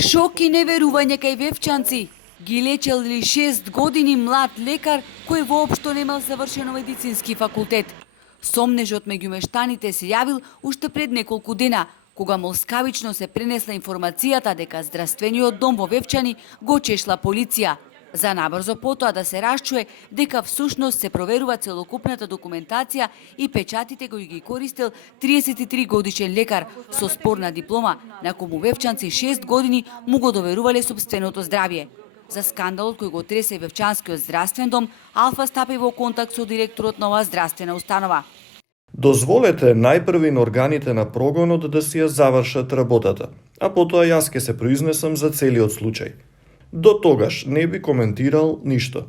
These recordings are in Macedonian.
Шок и неверување кај вевчанци. Ги лечели 6 години млад лекар кој воопшто немал завршено медицински факултет. Сомнежот меѓу мештаните се јавил уште пред неколку дена, кога молскавично се пренесла информацијата дека здравствениот дом во Вевчани го чешла полиција. За набрзо потоа да се расчуе дека всушност се проверува целокупната документација и печатите кои ги користел 33 годишен лекар со спорна диплома, на кому вевчанци 6 години му го доверувале собственото здравје. За скандалот кој го тресе Вевчанскиот здравствен дом, Алфа стапи во контакт со директорот на оваа здравствена установа. Дозволете најпрви на органите на прогонот да си ја завршат работата, а потоа јас ќе се произнесам за целиот случај. До тогаш не би коментирал ништо.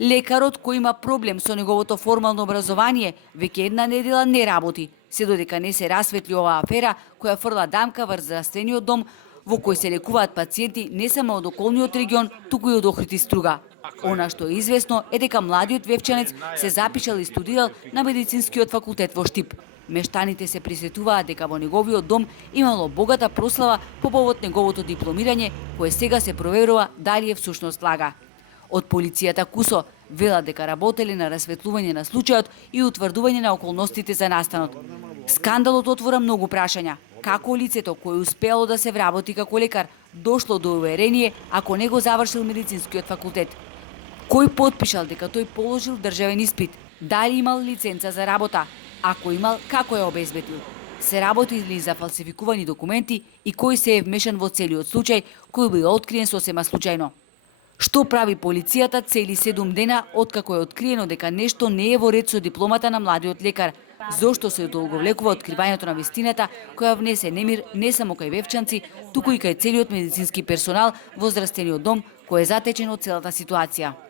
Лекарот кој има проблем со неговото формално образование веќе една недела не работи, се додека не се расветли оваа афера која фрла дамка врз здравствениот дом во кој се лекуваат пациенти не само од околниот регион, туку и од Охрид и Струга. Она што е известно е дека младиот вевчанец се запишал и студирал на медицинскиот факултет во Штип. Мештаните се присетуваат дека во неговиот дом имало богата прослава по повод неговото дипломирање, кое сега се проверува дали е всушност лага. Од полицијата КУСО велат дека работеле на расветлување на случајот и утврдување на околностите за настанот. Скандалот отвора многу прашања. Како лицето кое успеало да се вработи како лекар дошло до уверение ако не го завршил медицинскиот факултет? Кој потпишал дека тој положил државен испит? Дали имал лиценца за работа? Ако имал, како ја обезбедил? Се работи ли за фалсификувани документи и кој се е вмешан во целиот случај кој бил откриен сосема случајно? Што прави полицијата цели 7 дена откако е откриено дека нешто не е во ред со дипломата на младиот лекар? Зошто се одолговлекува откривањето на вистината која внесе немир не само кај вевчанци, туку и кај целиот медицински персонал во здравствениот дом кој е затечен од целата ситуација?